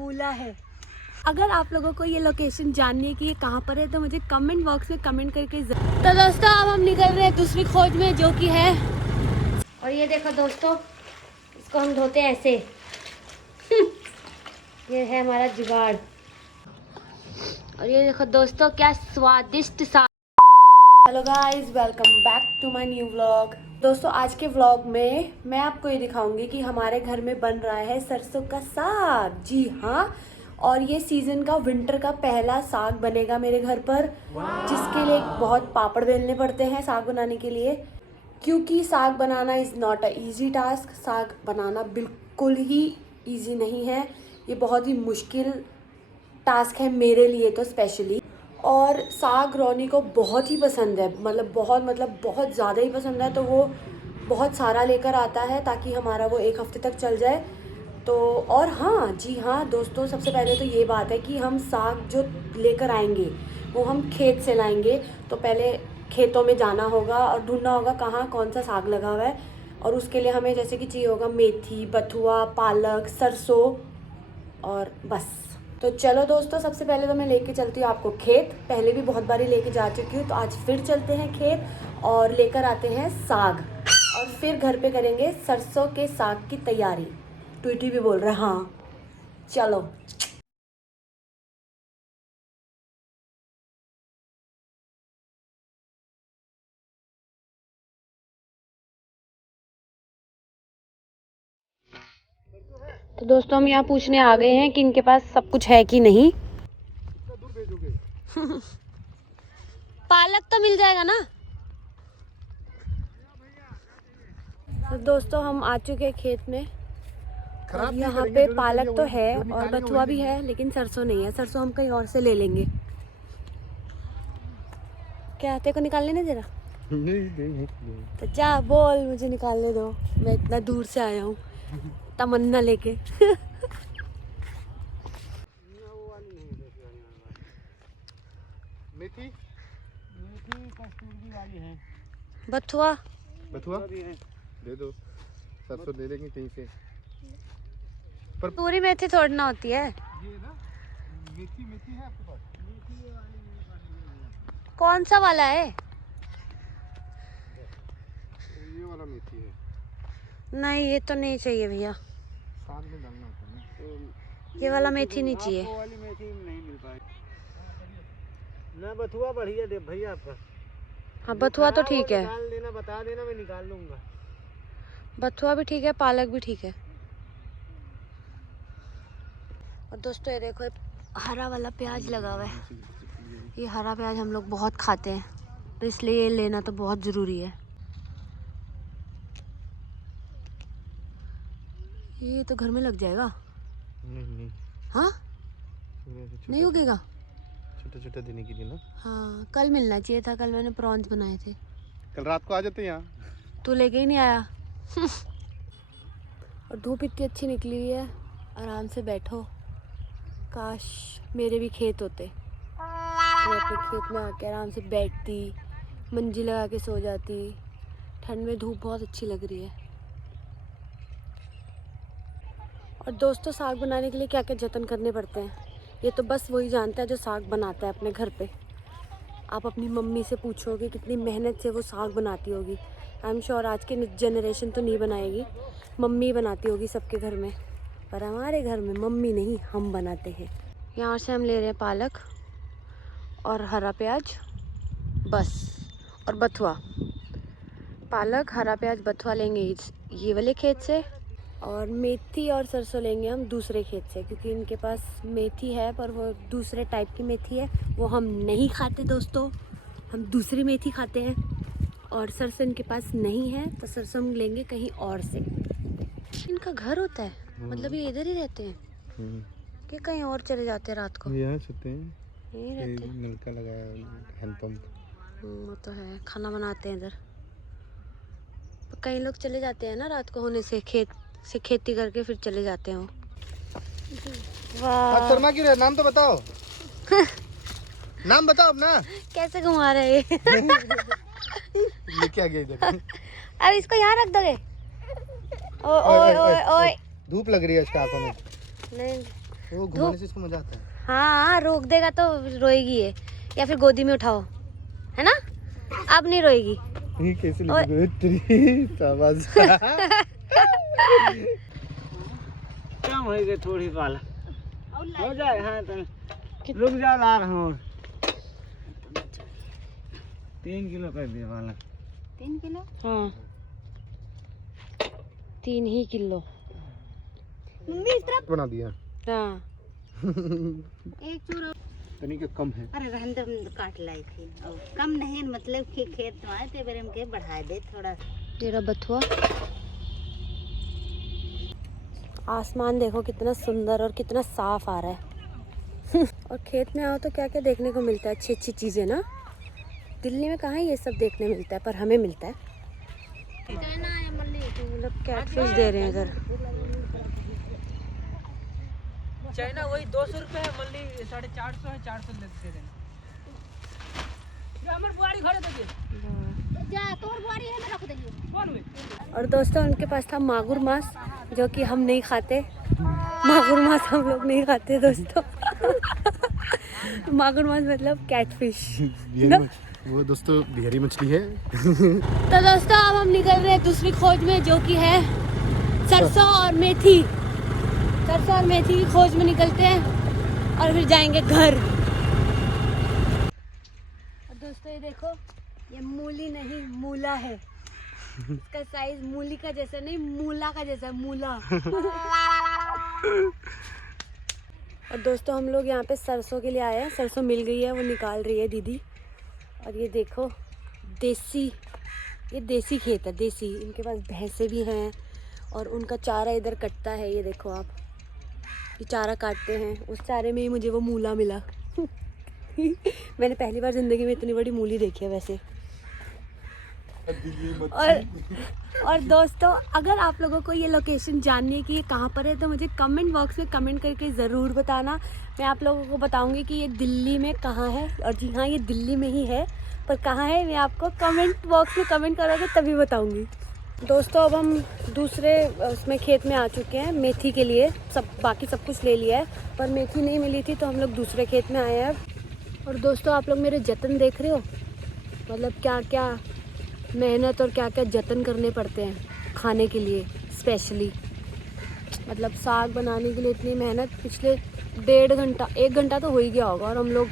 मूला है। अगर आप लोगों को ये लोकेशन जाननी है कि ये कहाँ पर है तो मुझे कमेंट बॉक्स में कमेंट करके तो दोस्तों अब हम निकल रहे हैं दूसरी खोज में, जो कि है, और ये देखो दोस्तों, इसको हम धोते हैं ऐसे। ये है हमारा जुगाड़। और ये देखो दोस्तों क्या स्वादिष्ट सा। Hello guys, welcome back to my new vlog. दोस्तों आज के व्लॉग में मैं आपको ये दिखाऊंगी कि हमारे घर में बन रहा है सरसों का साग। जी हाँ, और ये सीजन का विंटर का पहला साग बनेगा मेरे घर पर, जिसके लिए बहुत पापड़ बेलने पड़ते हैं साग बनाने के लिए, क्योंकि साग बनाना is not a easy task. साग बनाना बिल्कुल ही ईजी नहीं है, ये बहुत ही मुश्किल टास्क है मेरे लिए तो स्पेशली। और साग रोनी को बहुत ही पसंद है, बहुत ज़्यादा ही पसंद है, तो वो बहुत सारा लेकर आता है ताकि हमारा वो एक हफ्ते तक चल जाए। तो और हाँ, जी हाँ दोस्तों, सबसे पहले तो ये बात है कि हम साग जो लेकर आएंगे वो हम खेत से लाएंगे। तो पहले खेतों में जाना होगा और ढूंढना होगा कहाँ कौन सा साग लगा हुआ है, और उसके लिए हमें जैसे कि चाहिए होगा मेथी, बथुआ, पालक, सरसों, और बस। तो चलो दोस्तों, सबसे पहले तो मैं लेके चलती हूँ आपको खेत। पहले भी बहुत बारी लेके जा चुकी हूँ, तो आज फिर चलते हैं खेत और लेकर आते हैं साग, और फिर घर पे करेंगे सरसों के साग की तैयारी। ट्वीटी भी बोल रहा है हाँ, चलो। तो दोस्तों हम यहाँ पूछने आ गए हैं कि इनके पास सब कुछ है कि नहीं। पालक तो मिल जाएगा ना। तो दोस्तों हम आ चुके हैं खेत में, और यहाँ पे पालक तो है और बथुआ भी है, लेकिन सरसों नहीं है। सरसों हम कहीं और से ले लेंगे। क्या तेरे को निकालने नहीं दे रहा? नहीं। तो जा बोल, मुझे निकालने दो, मैं इतना दूर से आया हूँ तमन्ना लेके। मेथी कस्तूरी वाली है। बथुआ दे दो, सरसों ले लेंगे कहीं से। पर पूरी मेथी तोड़ना होती है। ये ना मेथी है आपके पास? मेथी ये वाली कौन सा वाला है? ये वाला मेथी है। नहीं ये तो नहीं चाहिए भैया, साग में डालना होता है ना। ये वाला मेथी नहीं चाहिए। आपको वाली मेथी नहीं मिल पाएगी ना। बथुआ बढ़िया दे भैया आपका। हाँ बथुआ तो ठीक है, निकाल देना, बता देना, मैं निकाल लूंगा। बथुआ भी ठीक है, पालक भी ठीक है। और दोस्तों ये देखो, हरा वाला प्याज लगा हुआ है। ये हरा प्याज हम लोग बहुत खाते हैं, तो इसलिए ये लेना तो बहुत ज़रूरी है। ये तो घर में लग जाएगा। नहीं। हाँ नहीं उगेगा। छोटा देने के लिए ना। हाँ कल मिलना चाहिए था, कल मैंने प्रॉन्स बनाए थे। कल रात को आ जाते यहाँ। तू लेके ही नहीं आया। और धूप इतनी अच्छी निकली हुई है, आराम से बैठो। काश मेरे भी खेत होते, तो मैं अपने खेत में आके आराम से बैठती, मंजी लगा के सो जाती। ठंड में धूप बहुत अच्छी लग रही है। और दोस्तों साग बनाने के लिए क्या क्या जतन करने पड़ते हैं, ये तो बस वही जानता है जो साग बनाता है अपने घर पे। आप अपनी मम्मी से पूछोगे कितनी मेहनत से वो साग बनाती होगी। आई एम श्योर आज के जनरेशन तो नहीं बनाएगी, मम्मी बनाती होगी सबके घर में, पर हमारे घर में मम्मी नहीं, हम बनाते हैं। यहाँ से हम ले रहे हैं पालक और हरा प्याज बस, और बथुआ। पालक, हरा प्याज, बथुआ लेंगे ये वाले खेत से, और मेथी और सरसों लेंगे हम दूसरे खेत से, क्योंकि इनके पास मेथी है पर वो दूसरे टाइप की मेथी है, वो हम नहीं खाते दोस्तों, हम दूसरी मेथी खाते हैं। और सरसों इनके पास नहीं है, तो सरसों हम लेंगे कहीं और से। इनका घर होता है, मतलब ये इधर ही रहते हैं कि कहीं और चले जाते हैं रात को? यहाँ सोते हैं, यहीं रहते हैं। नलका लगाया हैंडपंप। वो तो है, खाना बनाते हैं इधर। कई लोग चले जाते हैं ना रात को होने से, खेत से खेती करके फिर चले जाते हैं वो। वाह, शर्मा की नाम तो बताओ। नाम बताओ अपना। कैसे घुमा रहे हैं? लेके आ गया इधर। अब इसको यहाँ रख दोगे? ओए ओए ओए ओए, धूप लग रही है इसका आंखों में। नहीं वो घुमाने से इसको मजा आता है। हाँ रोक देगा तो रोएगी ये, या फिर गोदी में उठाओ, है ना? अब नहीं रोएगी। ये कैसे लगी तेरी शाबाश। कम हो गई थोड़ी पाला हो जाए। हाँ तो रुक जाओ, ला रहा हूँ। 3 किलो कर दिया पाला। 3 किलो? हाँ 3 ही किलो मम्मी इस तरफ बना दिया। हाँ एक चूर तनिक कम है। अरे रहन दे, काट लाई थी और कम नहीं मतलब कि खेत में आए थे बेरे में के बढ़ा दे थोड़ा। तेरा बथुआ। आसमान देखो कितना सुंदर और कितना साफ आ रहा है। और खेत में आओ तो क्या क्या देखने को मिलता है, अच्छी अच्छी चीजें ना। दिल्ली में कहाँ ये सब देखने मिलता है, पर हमें मिलता है। मतलब कैटफिश दे रहे हैं इधर। चाइना वही 200 रुपये है, मल्ली 450 है, 400 दे देना। हमारे बुआरी घरे देखिए जा तोर बुआरी है ना, रख दइयो कौन में। और दोस्तों उनके पास था मागुर मांस, जो कि हम नहीं खाते। मागुर मांस हम लोग नहीं खाते दोस्तों। मागुर मांस मतलब कैटफिश ना? वो दोस्तों बिहारी मछली है। तो दोस्तों अब हम निकल रहे हैं दूसरी खोज में, जो कि है सरसों और मेथी। सरसों और मेथी की खोज में निकलते हैं और फिर जाएंगे घर। और दोस्तों ये देखो, ये मूली नहीं मूला है। इसका साइज मूली का जैसा नहीं, मूला का जैसा, मूला। और दोस्तों हम लोग यहाँ पे सरसों के लिए आए हैं। सरसों मिल गई है, वो निकाल रही है दीदी। और ये देखो देसी, ये देसी खेत है, देसी। इनके पास भैंसे भी हैं और उनका चारा इधर कटता है। ये देखो आप, ये चारा काटते हैं, उस चारे में ही मुझे वो मूला मिला। मैंने पहली बार ज़िंदगी में इतनी बड़ी मूली देखी है वैसे। और दोस्तों अगर आप लोगों को ये लोकेशन जाननी है कि ये कहाँ पर है, तो मुझे कमेंट बॉक्स में कमेंट करके ज़रूर बताना। मैं आप लोगों को बताऊंगी कि ये दिल्ली में कहाँ है। और जी हाँ, ये दिल्ली में ही है, पर कहाँ है मैं आपको कमेंट बॉक्स में कमेंट करोगे तभी बताऊंगी। दोस्तों अब हम दूसरे उसमें खेत में आ चुके हैं मेथी के लिए। बाकी सब कुछ ले लिया है, पर मेथी नहीं मिली थी तो हम लोग दूसरे खेत में आए हैं। और दोस्तों आप लोग मेरे जतन देख रहे हो, मतलब क्या क्या मेहनत और क्या क्या जतन करने पड़ते हैं खाने के लिए स्पेशली। मतलब साग बनाने के लिए इतनी मेहनत, पिछले 1.5 घंटा 1 घंटा तो हो ही गया होगा, और हम लोग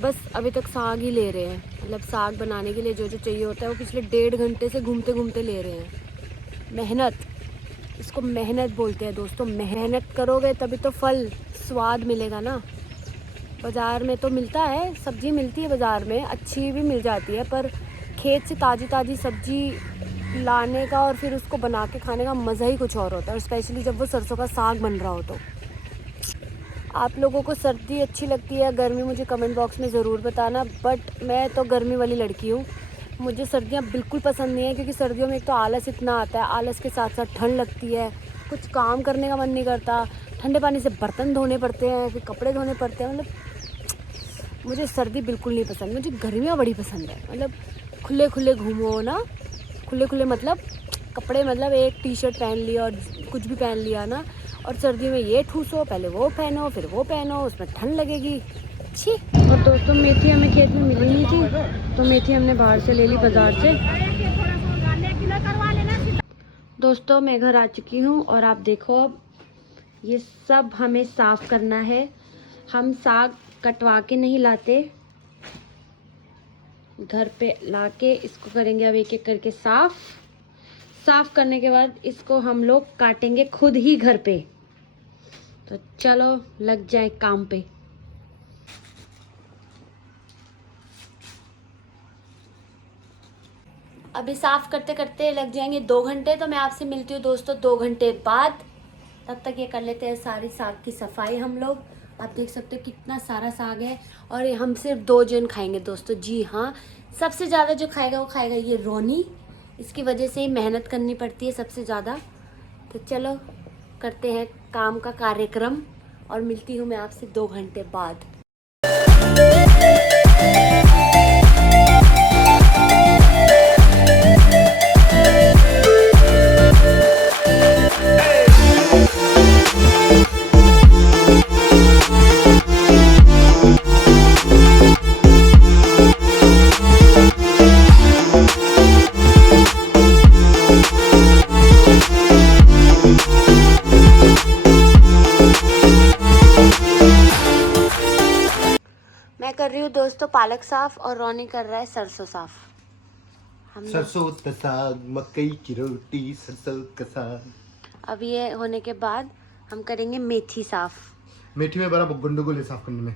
बस अभी तक साग ही ले रहे हैं। मतलब साग बनाने के लिए जो जो चाहिए होता है वो पिछले 1.5 घंटे से घूमते घूमते ले रहे हैं। मेहनत, इसको मेहनत बोलते हैं दोस्तों। मेहनत करोगे तभी तो फल स्वाद मिलेगा ना। बाज़ार में तो मिलता है, सब्ज़ी मिलती है बाज़ार में, अच्छी भी मिल जाती है, पर खेत से ताज़ी ताज़ी सब्ज़ी लाने का और फिर उसको बना के खाने का मज़ा ही कुछ और होता है। और स्पेशली जब वो सरसों का साग बन रहा हो तो। आप लोगों को सर्दी अच्छी लगती है, गर्मी, मुझे कमेंट बॉक्स में ज़रूर बताना। बट मैं तो गर्मी वाली लड़की हूँ, मुझे सर्दियाँ बिल्कुल पसंद नहीं है, क्योंकि सर्दियों में एक तो आलस इतना आता है, आलस के साथ साथ ठंड लगती है, कुछ काम करने का मन नहीं करता, ठंडे पानी से बर्तन धोने पड़ते हैं, फिर कपड़े धोने पड़ते हैं। मतलब मुझे सर्दी बिल्कुल नहीं पसंद, मुझे गर्मियाँ बड़ी पसंद है। मतलब खुले खुले घूमो ना, खुले खुले मतलब कपड़े, मतलब एक टी-शर्ट पहन लिया और कुछ भी पहन लिया ना, और सर्दी में ये ठूसो, पहले वो पहनो फिर वो पहनो, उसमें ठंड लगेगी। छी। और दोस्तों मेथी हमें खेत में मिली नहीं थी, तो मेथी हमने बाहर से ले ली, बाज़ार से। दोस्तों मैं घर आ चुकी हूँ और आप देखो अब ये सब हमें साफ़ करना है। हम साग कटवा के नहीं लाते, घर पे लाके इसको करेंगे अब एक एक करके साफ़ करने के बाद इसको हम लोग काटेंगे खुद ही घर पे। तो चलो लग जाए काम पे। अभी साफ़ करते करते लग जाएंगे 2 घंटे, तो मैं आपसे मिलती हूँ दोस्तों 2 घंटे बाद। तब तक ये कर लेते हैं सारी साग की सफाई हम लोग। आप देख सकते हो कितना सारा साग है, और ये हम सिर्फ 2 जन खाएंगे दोस्तों। जी हाँ, सबसे ज़्यादा जो खाएगा वो खाएगा ये रोनी, इसकी वजह से ही मेहनत करनी पड़ती है सबसे ज़्यादा। तो चलो करते हैं काम का कार्यक्रम, और मिलती हूँ मैं आपसे 2 घंटे बाद। कर रही हूँ दोस्तों पालक साफ और रोनी कर रहा है सरसों साफ। हम सरसों का साग, मकई की रोटी, सरसों का साग। अब ये होने के बाद हम करेंगे मेथी साफ। मेथी में बड़ा गंडगोल है साफ करने में।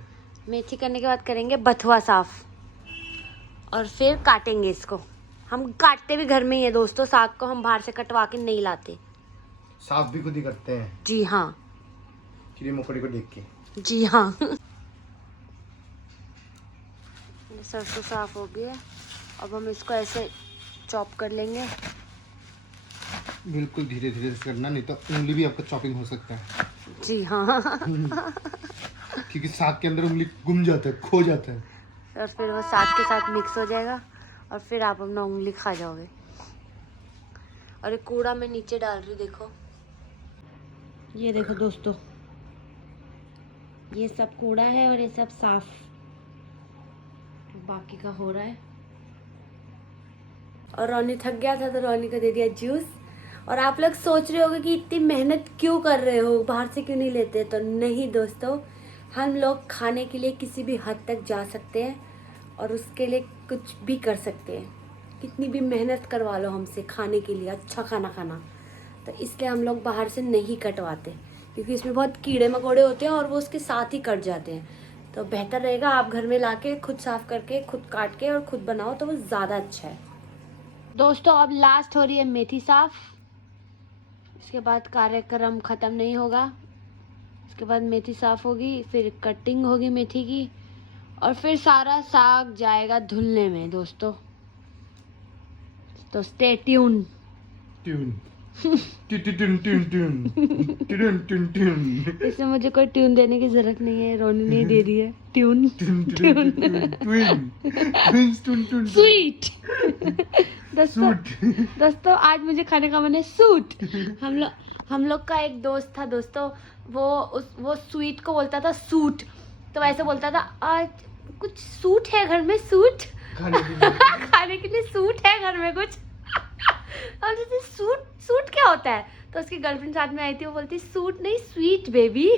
मेथी करने के बाद करेंगे बथुआ साफ और फिर काटेंगे इसको। हम काटते भी घर में ही है दोस्तों, साग को हम बाहर से कटवा के नहीं लाते। साफ भी खुद ही करते हैं, जी हाँ, कीड़े मकोड़े को देख के। जी हाँ। सरसों साफ हो गया, अब हम इसको ऐसे चॉप कर लेंगे। बिल्कुल धीरे धीरे से करना, नहीं तो उंगली भी आपका चॉपिंग हो सकता है। जी हाँ। क्योंकि साग के अंदर उंगली गुम जाता है, खो जाता है। और फिर वो साग के साथ मिक्स हो जाएगा और फिर आप अपना उंगली खा जाओगे। और ये कूड़ा मैं नीचे डाल रही हूँ, देखो ये देखो दोस्तों, ये सब कूड़ा है और ये सब साफ बाकी का हो रहा है। और रोनी थक गया था तो रोनी को दे दिया जूस। और आप लोग सोच रहे होंगे कि इतनी मेहनत क्यों कर रहे हो, बाहर से क्यों नहीं लेते? तो नहीं दोस्तों, हम लोग खाने के लिए किसी भी हद तक जा सकते हैं और उसके लिए कुछ भी कर सकते हैं। कितनी भी मेहनत करवा लो हमसे खाने के लिए, अच्छा खाना खाना, तो इसलिए हम लोग बाहर से नहीं कटवाते, क्योंकि इसमें बहुत कीड़े मकोड़े होते हैं और वो उसके साथ ही कट जाते हैं। तो बेहतर रहेगा आप घर में लाके खुद साफ करके, खुद काट के और खुद बनाओ, तो वो ज़्यादा अच्छा है। दोस्तों अब लास्ट हो रही है मेथी साफ। इसके बाद कार्यक्रम ख़त्म नहीं होगा। इसके बाद मेथी साफ होगी, फिर कटिंग होगी मेथी की, और फिर सारा साग जाएगा धुलने में दोस्तों। तो stay tune. Tune tune tune tune tune tune. इसमें मुझे कोई ट्यून देने की जरूरत नहीं है, रोनी ने दे दी है ट्यून। स्वीट। दोस्तों आज मुझे खाने का मन है सूट। हम लोग का एक दोस्त था दोस्तों, वो स्वीट को बोलता था सूट, तो वैसे बोलता था आज कुछ सूट है घर में, सूट खाने के लिए सूट है घर में कुछ। और जैसे सूट क्या होता है, तो उसकी गर्लफ्रेंड साथ में आई थी, वो बोलती सूट नहीं स्वीट बेबी।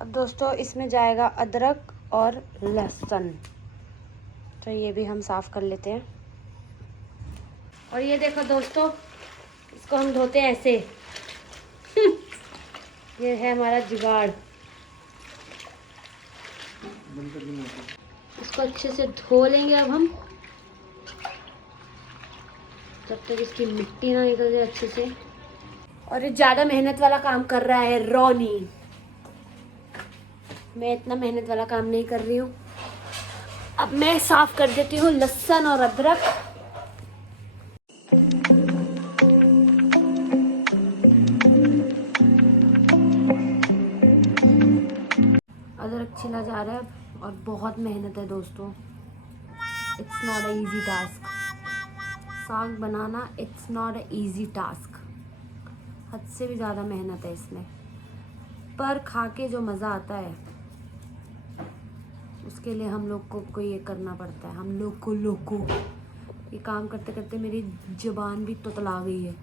अब दोस्तों इसमें जाएगा अदरक और लहसुन, तो ये भी हम साफ कर लेते हैं। और ये देखो दोस्तों, इसको हम धोते हैं ऐसे। ये है हमारा जुगाड़। इसको अच्छे से धो लेंगे अब हम, जब तक इसकी मिट्टी ना निकल जाए अच्छे से। और ये ज़्यादा मेहनत वाला काम कर रहा है रोनी, मैं इतना मेहनत वाला काम नहीं कर रही हूँ। अब मैं साफ कर देती हूँ लहसुन और अदरक। अदरक छिला जा रहा है और बहुत मेहनत है दोस्तों। It's not a easy task. साग बनाना it's not a easy task, हद से भी ज़्यादा मेहनत है इसमें, पर खा के जो मज़ा आता है उसके लिए हम लोग को ये करना पड़ता है। हम लोग को ये काम करते करते मेरी ज़ुबान भी तुतला गई है।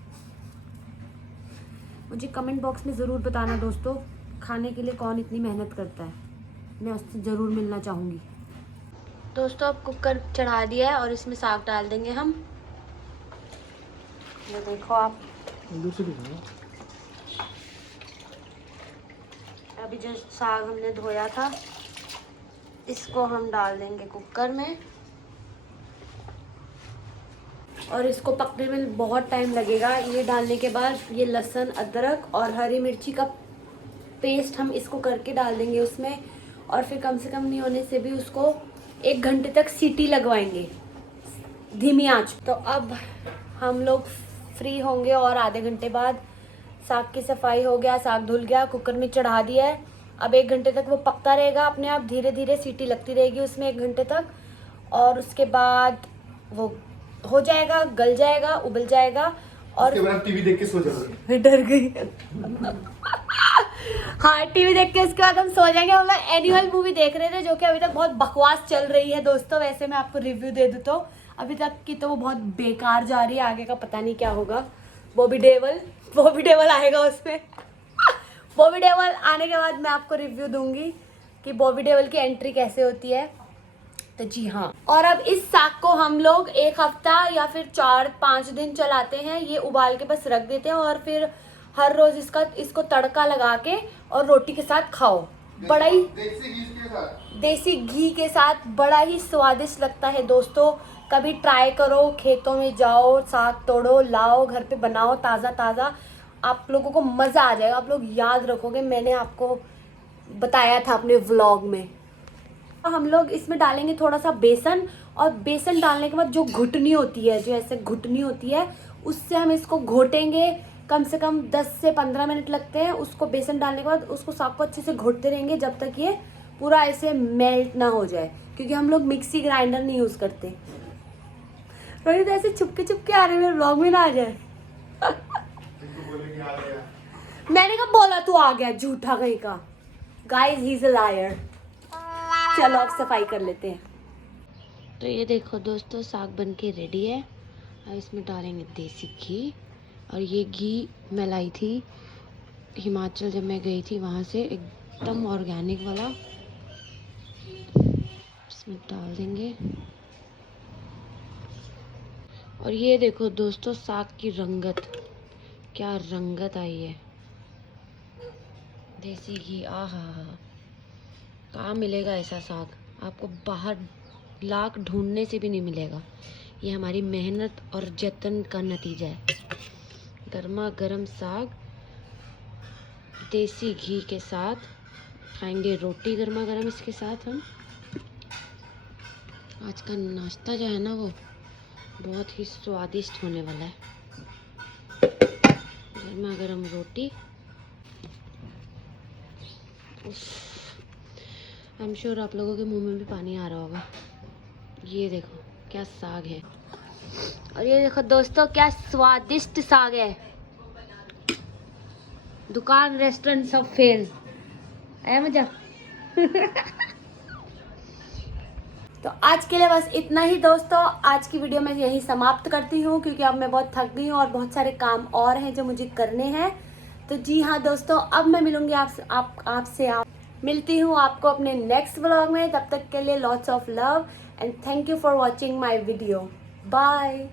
मुझे कमेंट बॉक्स में ज़रूर बताना दोस्तों, खाने के लिए कौन इतनी मेहनत करता है, मैं उससे ज़रूर मिलना चाहूँगी। दोस्तों अब कुकर चढ़ा दिया है और इसमें साग डाल देंगे हम। ये देखो आप, अभी जो साग हमने धोया था इसको हम डाल देंगे कुकर में, और इसको पकने में बहुत टाइम लगेगा। ये डालने के बाद ये लहसुन अदरक और हरी मिर्ची का पेस्ट हम इसको करके डाल देंगे उसमें, और फिर कम से कम नहीं होने से भी उसको 1 घंटे तक सीटी लगवाएंगे धीमी आंच। तो अब हम लोग फ्री होंगे और आधे घंटे बाद। साग की सफाई हो गया, साग धुल गया, कुकर में चढ़ा दिया है। अब 1 घंटे तक वो पकता रहेगा अपने आप, धीरे धीरे सीटी लगती रहेगी उसमें 1 घंटे तक, और उसके बाद वो हो जाएगा, गल जाएगा, उबल जाएगा। और उसके बाद टीवी देख के सो जाओगे। डर गई। हाँ टीवी देख के उसके बाद हम सो जाएंगे। हम लोग एनिमल मूवी देख रहे थे जो कि अभी तक बहुत बकवास चल रही है दोस्तों। वैसे मैं आपको रिव्यू दे दूँ तो अभी तक की तो वो बहुत बेकार जा रही है, आगे का पता नहीं क्या होगा। बॉबी डेवल आएगा उसमें। बॉबी डेवल आने के बाद मैं आपको रिव्यू दूंगी। कि बॉबी देओल की एंट्री कैसे होती है। तो जी हाँ, और अब इस साग को हम लोग 1 हफ्ता या फिर 4-5 दिन चलाते हैं। ये उबाल के बस रख देते हैं और फिर हर रोज इसको तड़का लगा के और रोटी के साथ खाओ। बड़ा ही देसी घी के साथ बड़ा ही स्वादिष्ट लगता है दोस्तों। कभी ट्राई करो, खेतों में जाओ, साग तोड़ो, लाओ, घर पे बनाओ ताज़ा ताज़ा, आप लोगों को मज़ा आ जाएगा। आप लोग याद रखोगे, मैंने आपको बताया था अपने व्लॉग में। हम लोग इसमें डालेंगे थोड़ा सा बेसन, और बेसन डालने के बाद जो घुटनी होती है, जो ऐसे घुटनी होती है, उससे हम इसको घोटेंगे। कम से कम 10 से 15 मिनट लगते हैं उसको बेसन डालने के बाद। उसको साग को अच्छे से घोटते रहेंगे जब तक ये पूरा ऐसे मेल्ट ना हो जाए, क्योंकि हम लोग मिक्सी ग्राइंडर नहीं यूज़ करते। रोहित ऐसे चुपके आ रहे मेरे व्लॉग में ना आ जाए। मैंने कब बोला तू आ गया, झूठा कहीं का। Guys he is a liar. चलो अब सफाई कर लेते हैं। तो ये देखो दोस्तों, साग बन के रेडी है। अब इसमें डालेंगे देसी घी, और ये घी मैं लाई थी हिमाचल, जब मैं गई थी वहाँ से, एकदम ऑर्गेनिक वाला। इसमें डाल देंगे। और ये देखो दोस्तों, साग की रंगत, क्या रंगत आई है। देसी घी, आहा, कहाँ मिलेगा ऐसा साग, आपको बाहर लाख ढूंढने से भी नहीं मिलेगा। ये हमारी मेहनत और जतन का नतीजा है। गर्मा गर्म साग देसी घी के साथ खाएंगे, रोटी गर्मा गर्म इसके साथ हम। आज का नाश्ता जो है ना, वो बहुत ही स्वादिष्ट होने वाला है। गर्मा गर्म रोटी, आई एम श्योर आप लोगों के मुंह में भी पानी आ रहा होगा। ये देखो क्या साग है, और ये देखो दोस्तों क्या स्वादिष्ट साग है। दुकान रेस्टोरेंट सब फेल, आया मजा। तो आज के लिए बस इतना ही दोस्तों। आज की वीडियो मैं यही समाप्त करती हूँ, क्योंकि अब मैं बहुत थक गई हूँ और बहुत सारे काम और हैं जो मुझे करने हैं। तो जी हाँ दोस्तों, अब मैं मिलूंगी आपसे मिलती हूँ आपको अपने नेक्स्ट व्लॉग में। तब तक के लिए lots of love and thank you for watching my video. Bye.